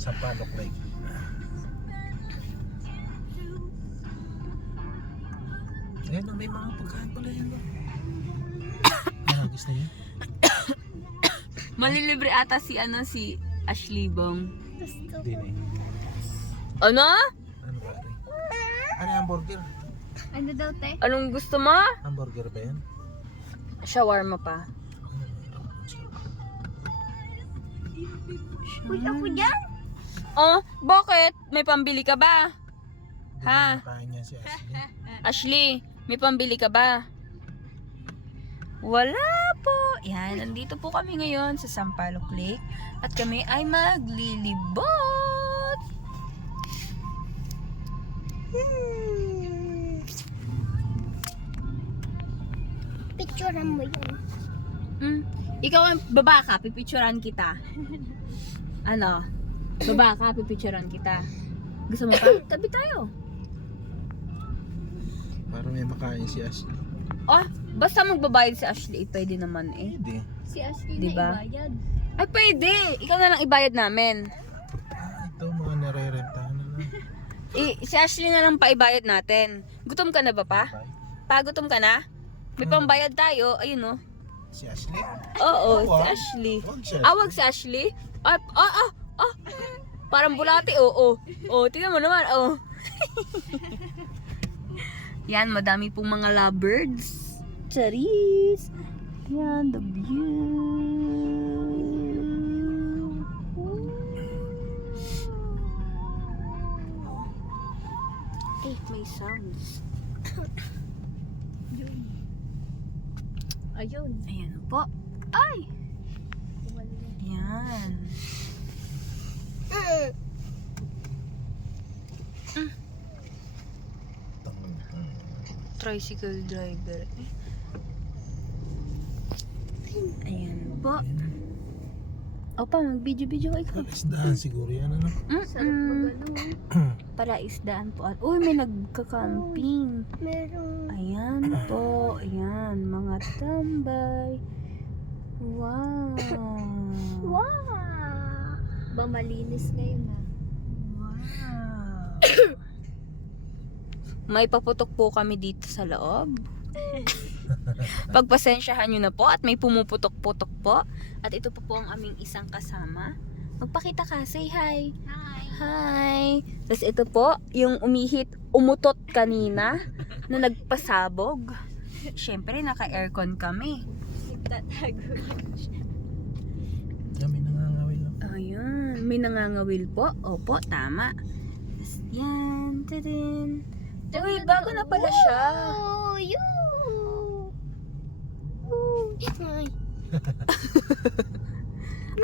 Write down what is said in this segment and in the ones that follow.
Sa Palok Lake. Ayan o, may mga pagkain pala yun. Gusto niya? Malilibre ata si Ashley Bong. Hindi na yun. Ano? Ano ba rin? Ano hamburger? Ano daw, te? Anong gusto mo? Hamburger ba yan? Shawarma pa. Uy, ako dyan? Oh, bakit? May pambili ka ba? Ha? Kain niya si Ashley. Ashley, may pambili ka ba? Wala po. Yan, nandito po kami ngayon sa Sampaloc Lake at kami ay maglilibot. Picturean mo yun. Ikaw ang baba ka, pipicturean kita. Ano? Baba ka, pipicturean kita. Gusto mo pa? Tabi tayo. Para may makain si Ashley. Oh, basta magbabayad si Ashley, pwede naman eh. Hindi. Si Ashley Diba? na ibayad. Ay, pwede. Ikaw na lang ibayad namin. Ito, mga nare-rentahan na lang. Si Ashley na lang paibayad natin. Gutom ka na ba pa? Pagutom ka na? May pambayad tayo. Ayun oh. Si Ashley? Oo, si Wag. Ashley. Wag siya. Awag si Ashley? Parang bulati, oo. Tingnan mo naman, Yan, madami pong mga lovebirds. Charis. Yan, the view. Eh, may sounds. Ayun. Ayan po. Ay! Yan. Tricycle driver. Ayan po. Opa, mag-video-video ikaw. Isdahan siguro yan, ano? Sarap mag-ano. Para isdaan po. At, uy, may nagka-camping. Merong... Ayan po. Ayan, mga tambay. Wow. Wow! Ba malinis ngayon ha? Wow. May paputok po kami dito sa loob. Pagpasensyahan nyo na po at may pumuputok-putok po. At ito po ang aming isang kasama. Magpakita ka, say hi. Hi! Hi! Tapos ito po, yung umutot kanina na nagpasabog. Siyempre, naka-aircon kami. Tatago. Yan, may nangangawil lang. Ayan, may nangangawil po. Opo, tama. Tapos yan, tadin. Uy, bago na pala siya. Oh, you! Hi!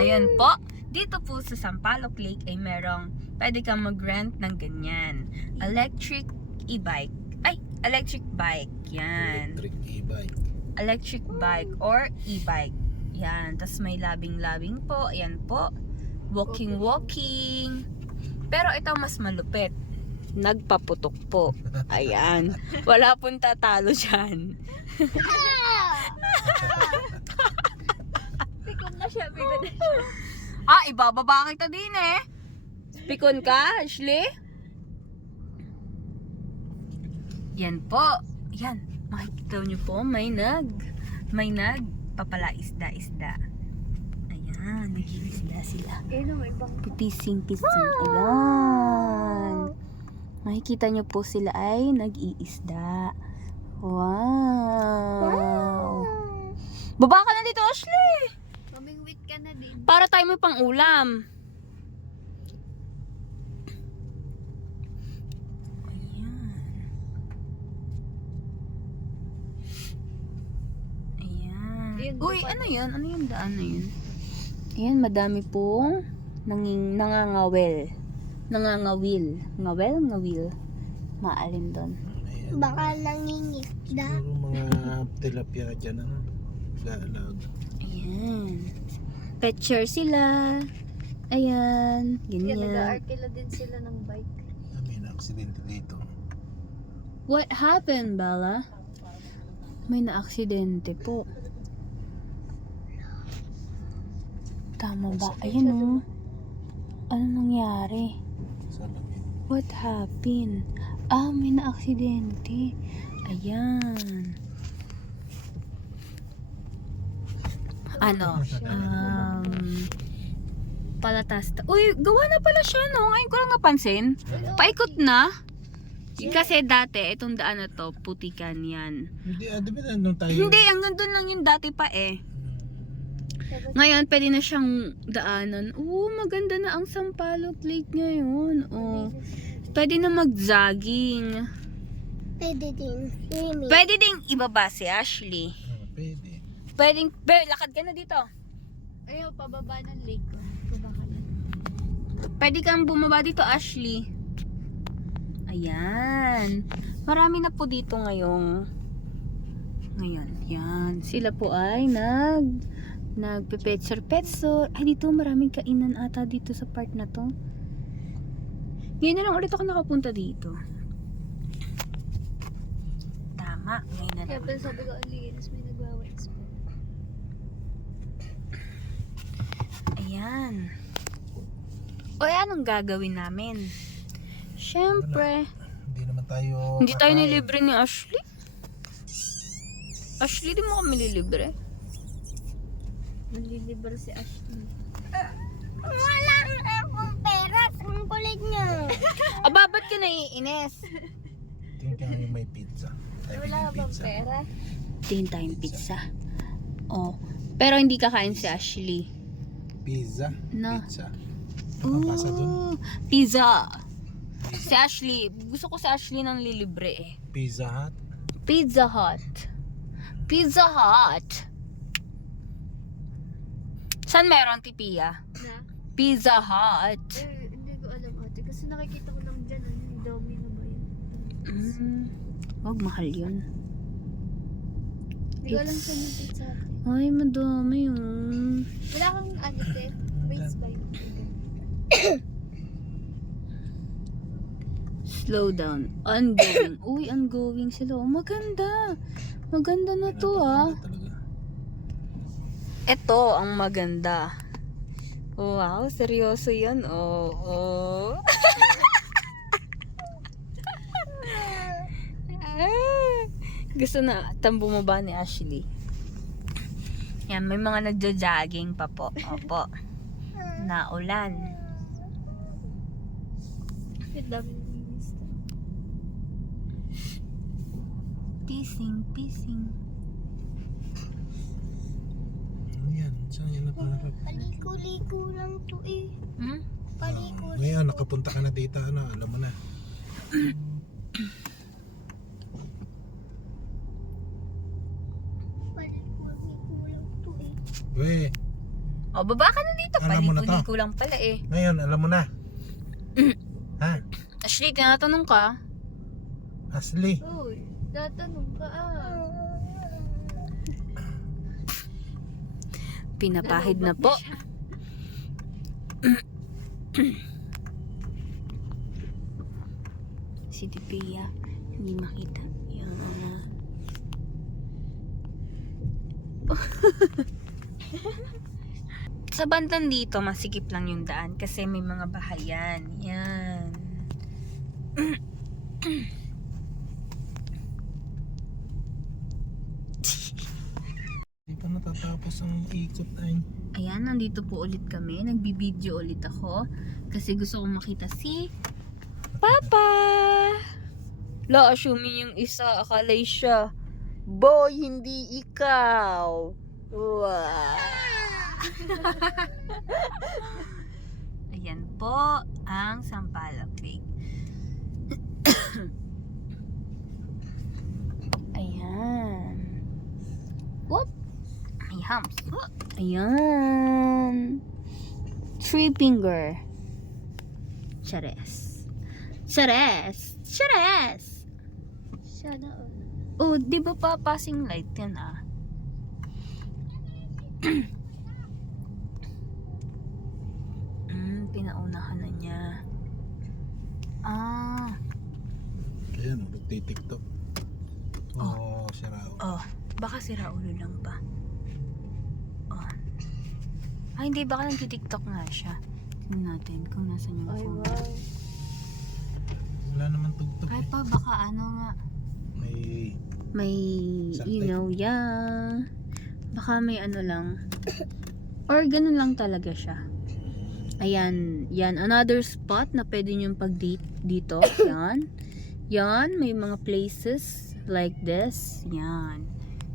Ayan po, dito po sa Sampaloc Lake ay merong pwede kang mag-rent ng ganyan. Electric e-bike. Ay, electric bike. Yan. Electric e-bike. Electric bike or e-bike. Yan. Tapos may labing-labing po. Ayan po. Walking. Pero ito mas malupit. Nagpaputok po. Ayan. Wala pong tatalo dyan. Pikon na siya. Ibababa kita din eh. Pikon ka, Ashley? Yan po. Yan. Makikita nyo po, may papalaisda-isda. Ayan, nag-iisda sila. Ayun, may ibang... Pipising. Ayan. Makikita nyo po sila ay nag-iisda. Wow. Baba ka na dito, Ashley. Kaming wait ka na din. Para tayo may pang-ulam. Ayan. Uy, ano yun? Ano yung daan na yun? Ayan, madami pong nangangawil. Ngawil. Maalin doon. Ayan. Baka nangingisda. Siguro mga tilapia dyan, ano? Lalag. Ayan. Picture sila. Ayan. Yan, Ganyan. nag-aarkila din sila ng bike. May na-aksidente dito. What happened, Bella? May na-aksidente po. Tama ba? Ayan o. Ano nangyari? Salamin. What happened? May na-aksidente. Ayan. Ano? Palatas. Uy, gawa na pala siya, no? Ngayon ko lang napansin. Paikot na. Kasi dati, itong daan na to, putikan yan. Hindi, di ba nandun tayo? Hindi, hanggang doon lang yung dati pa eh. Ngayon, pwede na siyang daanan. Maganda na ang Sampaloc Lake ngayon. Pwede na mag-jogging. Pwede din. Swimming. Pwede ding ibaba si Ashley. Pwede. Pwedeng, lakad ka na dito. Ayaw, pababa ng lake. Baba ka na. Pwede kang bumaba dito, Ashley. Ayan. Marami na po dito ngayon. Yan. Sila po ay nagpe-petsor. Ay, dito maraming kainan ata dito sa part na to. Ngayon na lang ulit ako nakapunta dito. Tama, ngayon na Kaya lang. pala sabi ko, alinis, may nagwa-white spot. Ayan. Anong gagawin namin? Siyempre, Hindi naman tayo... hindi tayo kakain. nilibre ni Ashley. Ashley, di mo kami nilibre. Manlilibre si Ashley. Wala akong pera. Ang kulit niyo. Ba't ka naiinis? Tingin ka yung may pizza. Ay, Wala may bang pizza. pera? Tingin tayong pizza. Pero hindi kakain si Ashley. Pizza? No. Pizza. Ang pasa dun? Pizza. Si Ashley. Gusto ko si Ashley nang lilibre eh. Pizza Hut? Pizza Hut. Pizza Hut. Saan meron, Tipia? Na? Pizza Hut. Hindi ko alam ate. Kasi nakikita ko lang dyan. Dami na ba yun? Wag, mahal yun. Hindi ko alam saan yung pizza ate. Ay, madami yun. Wala kang ano te? Rates by Slow down. Ongoing. Uy, ongoing sila. Maganda. Maganda na to ah. Talaga. Ito ang maganda. Wow, seryoso yan. Oo. Gusto na bumaba ni Ashley. Yan, may mga nagja-jogging pa po. Opo. Naulan. Ang dami ng minister. Pising. Ano yan? Saan yan napanarap? Paliko-liko lang to eh. Paliko. Ngayon, nakapunta ka na dito. Ano, alam mo na. Paliko-liko lang to eh. Weh, Baba ka na dito. Alam mo na to. Paliko-liko lang pala eh. ngayon, alam mo na. Ha? Ashley, tinatanong ka? Ashley. Uy, tatanong ka Pinapahid na po. Si Tipia, hindi makita. Yan. Sa bandang dito, masikip lang yung daan kasi may mga bahayan. Yan. Hindi pa natatapos ang ikot ay. Ayan, nandito po ulit kami. Nagbibideo ulit ako. Kasi gusto kong makita si Papa. La, assuming yung isa, akalay siya. Boy, hindi ikaw. Wow. Ayan po ang Sampaloc Lake. Ayan. Whoop. May humps. Whoop. Ayan. Three finger. Chares. Chares. Chares. Sana all. Oh, di ba pa passing light yan ah? Pinaunahan na niya. Ayan, nagtitiktok. Oo, si Rao. Baka si Raulo lang pa. Ay, hindi, baka nagtitiktok nga siya. Tingnan natin kung nasan yung Ay, phone. wow. Wala naman tugtog Kahit eh. pa baka ano nga. May You Something. know, yeah. Baka may ano lang. Or ganun lang talaga siya. Ayan, yan. Another spot na pwede nyo pag-date dito. Yan. Yan, may mga places like this. Yan.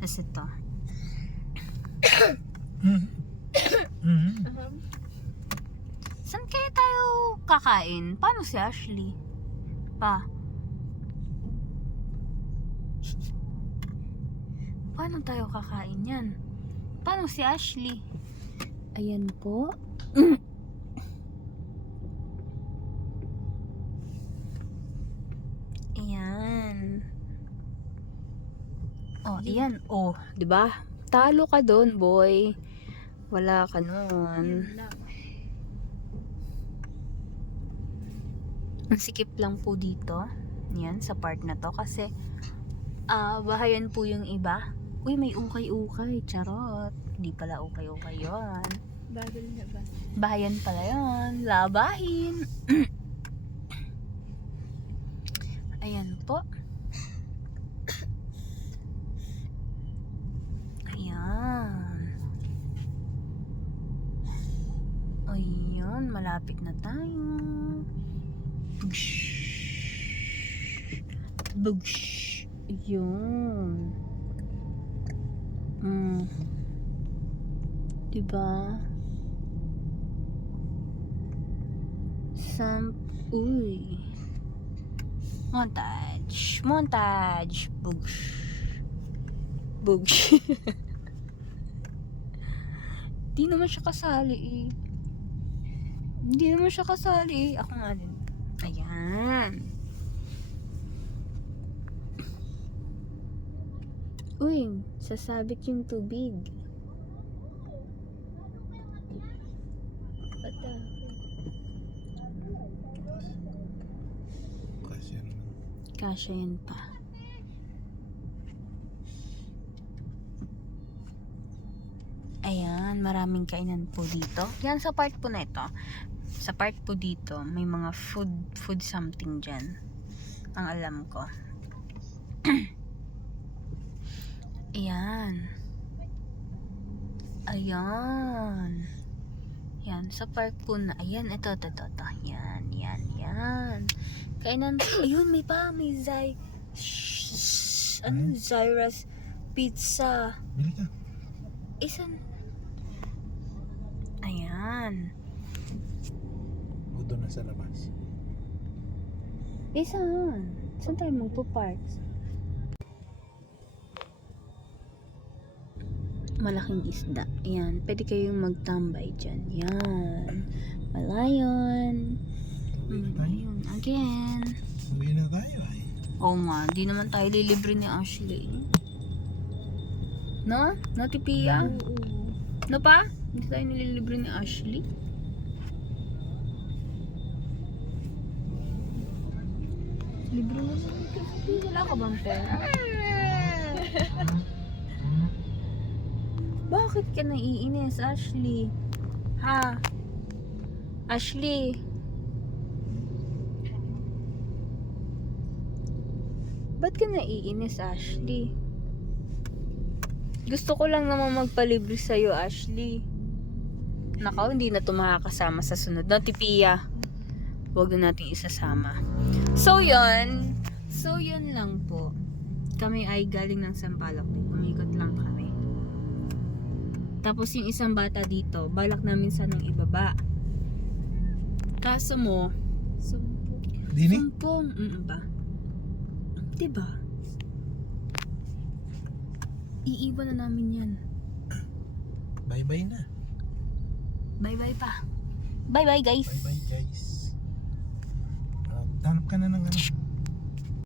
Tapos ito. Saan kaya tayo kakain? Paano si Ashley? Pa? Paano tayo kakain yan? Paano si Ashley? Ayan po. Ayan. Oh, ayan. Oh, 'di ba? Talo ka doon, boy. Wala ka nun. Yun lang. Ang sikip lang po dito. Yan, sa part na to. Kasi, bahayan po yung iba. Uy, may ukay-ukay. Charot. Hindi pala ukay-ukay yun. Bagal na ba? Bahayan pala yun. Labahin. Ayan po. Ayan. Ayan, malapit na tayo. Bugsh. Bugsh. Ayun. Diba? Uy. Montage. Montage. Bugsh. Bugsh. Di naman siya kasali eh. Hindi naman siya kasali eh. Ako nga din. Ayan. Uy, sasabit yung tubig. Bata. Kasi naman. Kasya yan pa. Ayan, maraming kainan po dito. Yan sa part po na ito. Sa part po dito, may mga food something dyan. Ang alam ko. Ayan. Ayan. Yan, sa park po na. Ayan, ito. Yan. Kainan. Ayun, may Zyra's Pizza. Bili ka. Isan. Ayan. O doon na sa labas. Isan. Saan tayo magpo-park? Malaking isda. Ayan. Pwede kayong magtambay dyan. Yan. Malayon. Uwi na tayo. Ayun. Again. Uwi na tayo ay. Oo nga. Di naman tayo lilibre ni Ashley. No? No, Tipia? Oo. No pa? Hindi tayo nililibre ni Ashley. Libre mo naman kasi wala ka bang pera? Bakit ka naiinis, Ashley? Ha? Ashley? Ba't ka naiinis, Ashley? Gusto ko lang naman magpalibre sa'yo, Ashley. Nakaw, hindi na ito makakasama sa sunod. No, Tipia? Huwag na natin isasama. So, yun. So, yun lang po. Kami ay galing ng Sampaloc. Umikot lang kami. Tapos, yung isang bata dito, balak namin sanang ibaba. Kaso mo, Sumpo. Dini? sumpong, ba? Diba? Iiwan na namin yan. Bye-bye na. Bye-bye pa. Bye-bye, guys. Bye-bye guys. Hanap ka na ng ano.